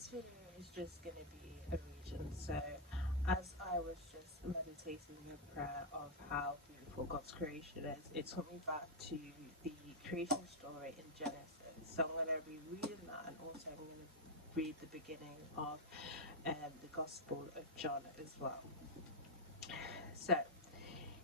this video is just going to be a region. So, as I was just meditating in prayer of how beautiful God's creation is, it took me back to the creation story in Genesis. So, I'm going to be reading that, and also I'm going to read the beginning of the Gospel of John as well. So,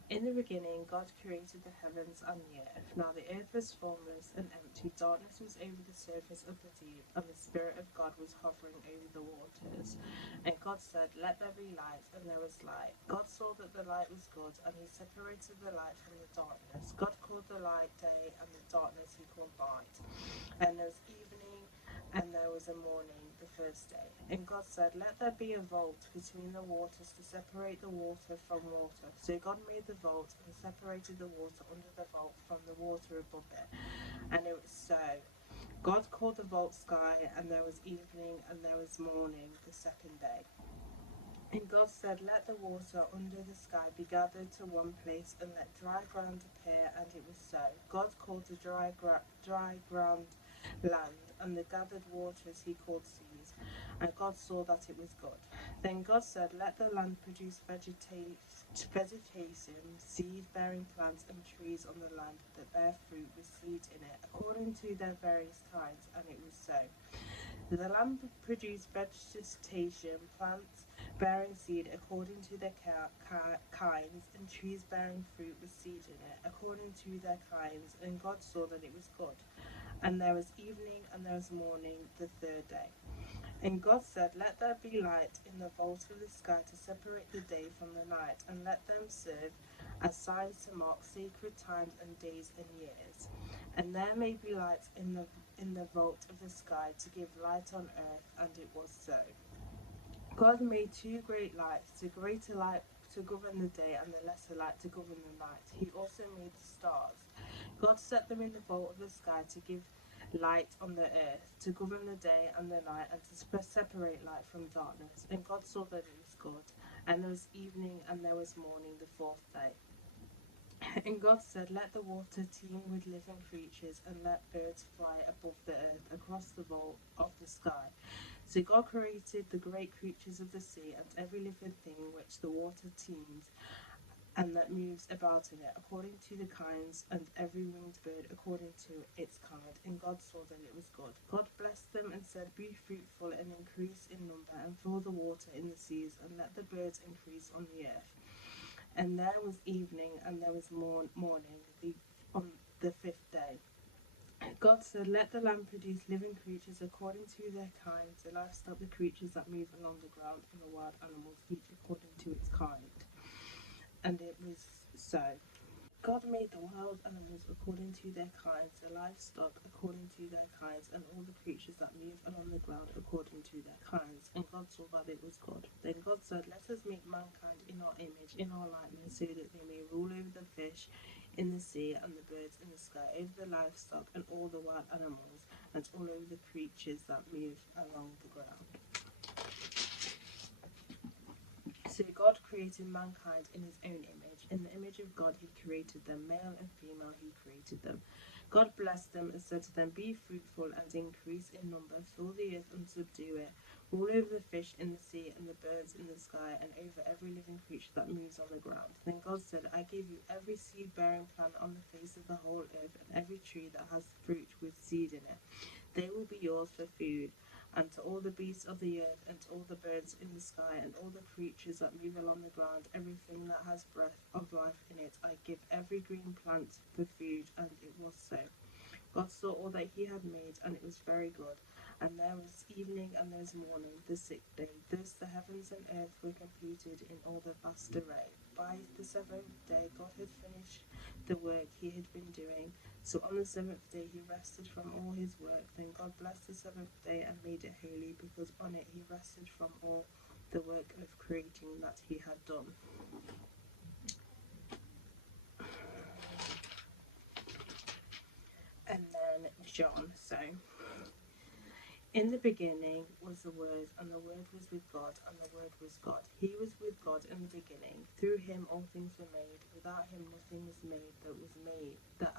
in the beginning, God created the heavens and the earth. Now the earth was formless and empty. Darkness was over the surface of the deep, and the Spirit of God was hovering over the waters. And God said, "Let there be light," and there was light. God saw that the light was good, and he separated the light from the darkness. God called the light day, and the darkness he called night. And there was evening, and there was a morning, the first day. And God said, "Let there be a vault between the waters to separate the water from water." So God made the vault and separated the water under the vault from the water above it. And it was so. God called the vault sky, and there was evening, and there was morning, the second day. And God said, "Let the water under the sky be gathered to one place, and let dry ground appear," and it was so. God called the dry ground land, and the gathered waters he called seas. And God saw that it was good. Then God said, "Let the land produce vegetation, seed-bearing plants and trees on the land that bear fruit with seed in it, according to their various kinds," and it was so. The land produced vegetation, plants bearing seed according to their kinds, and trees bearing fruit with seed in it, according to their kinds. And God saw that it was good. And there was evening, and there was morning, the third day. And God said, "Let there be light in the vault of the sky to separate the day from the night, and let them serve as signs to mark sacred times and days and years. And there may be lights in the vault of the sky to give light on earth," and it was so. God made two great lights, the greater light to govern the day, and the lesser light to govern the night. He also made the stars. God set them in the vault of the sky to give light on the earth, to govern the day and the night, and to separate light from darkness. And God saw that it was good. And there was evening, and there was morning, the fourth day. And God said, "Let the water teem with living creatures, and let birds fly above the earth across the vault of the sky." So God created the great creatures of the sea, and every living thing which the water teems, and that moves about in it, according to the kinds, and every winged bird according to its kind. And God saw that it was good. God blessed them and said, "Be fruitful and increase in number, and fill the water in the seas, and let the birds increase on the earth." And there was evening, and there was morning, on the fifth day. God said, "Let the land produce living creatures according to their kinds, the livestock, the creatures that move along the ground, and the wild animals, each according to its kind." And it was so. God made the wild animals according to their kinds, the livestock according to their kinds, and all the creatures that move along the ground according to their kinds. And God saw that it was good. Then God said, "Let us make mankind in our image, in our likeness, so that they may rule over the fish in the sea, and the birds in the sky, over the livestock, and all the wild animals, and all over the creatures that move along the ground." So God created mankind in his own image. In the image of God he created them, male and female he created them. God blessed them and said to them, "Be fruitful and increase in number, fill the earth and subdue it, rule over the fish in the sea and the birds in the sky, and over every living creature that moves on the ground." Then God said, "I give you every seed-bearing plant on the face of the whole earth, and every tree that has fruit with seed in it. They will be yours for food. And to all the beasts of the earth, and to all the birds in the sky, and all the creatures that move along the ground, everything that has breath of life in it, I give every green plant for food." And it was so. God saw all that he had made, and it was very good. And there was evening, and there was morning, the sixth day. Thus the heavens and earth were completed in all their vast array. By the seventh day God had finished the work he had been doing. So on the seventh day he rested from all his work. Then God blessed the seventh day and made it holy, because on it he rested from all the work of creating that he had done. And then John. So, in the beginning was the Word, and the Word was with God, and the Word was God. He was with God in the beginning. Through him all things were made. Without him nothing was made that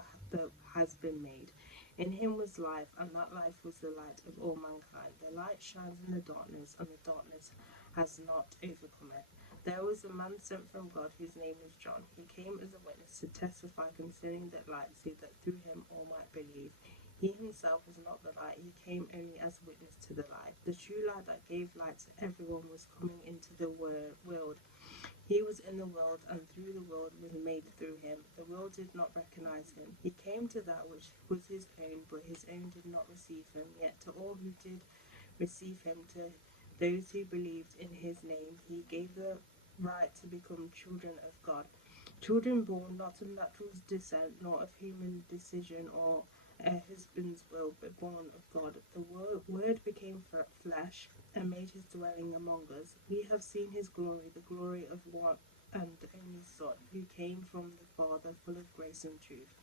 has been made. In him was life, and that life was the light of all mankind. The light shines in the darkness, and the darkness has not overcome it. There was a man sent from God whose name was John. He came as a witness to testify concerning that light, so that through him all might believe. He himself was not the light, he came only as a witness to the light. The true light that gave light to everyone was coming into the world. He was in the world, and through the world was made through him. The world did not recognize him. He came to that which was his own, but his own did not receive him. Yet to all who did receive him, to those who believed in his name, he gave the right to become children of God. Children born not of natural descent, nor of human decision or a husband's will, but born of God. The word became flesh and made his dwelling among us. We have seen his glory, the glory of one and only Son, who came from the Father, full of grace and truth.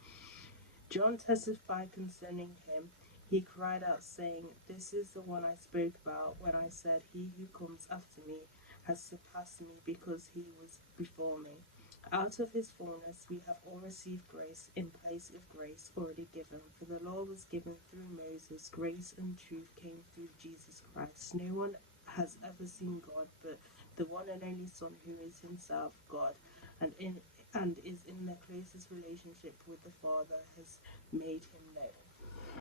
John testified concerning him. He cried out, saying, "This is the one I spoke about when I said, 'He who comes after me has surpassed me, because he was before me.'" Out of his fullness we have all received grace in place of grace already given. For the law was given through Moses, grace and truth came through Jesus Christ. No one has ever seen God, but the one and only Son, who is himself God, and is in the closest relationship with the Father, has made him known.